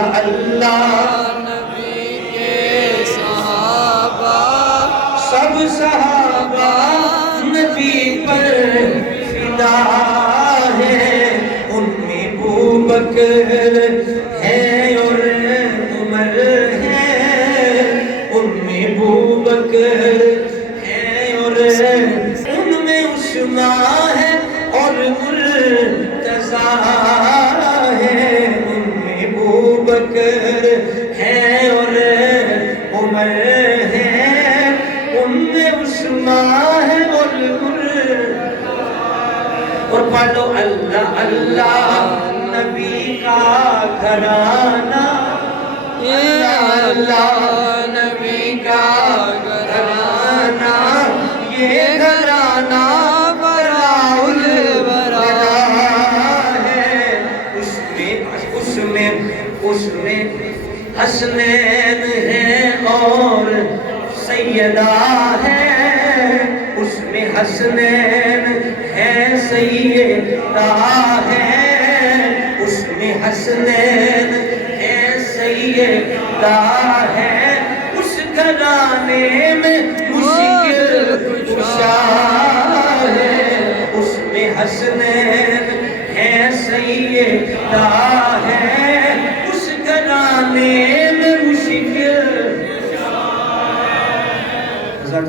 اللہ اللہ نبی کے صحابہ سب صحابہ نبی پر فدا ہے ان میں ابوبکر ہے اور عمر ہے ان میں ابوبکر ہے اور ان میں عثمان ہے اور مرتضیٰ ہے ان میں ابوبکر ہے اور عمر ہے ان میں عثمان ہے اور پڑھو اللہ اللہ نبی کا گھرانہ اللہ نبی کا گھرانہ یہ گھرانہ براء البراء ہے اس میں حسنین ہے اور سیدہ ہے اس میں حسنین ہے سیدہ ہے اس میں حسنین ہے سیدہ ہے اس گھرانے میں مشکل کشا ہے اس میں حسنین ہے سیدہ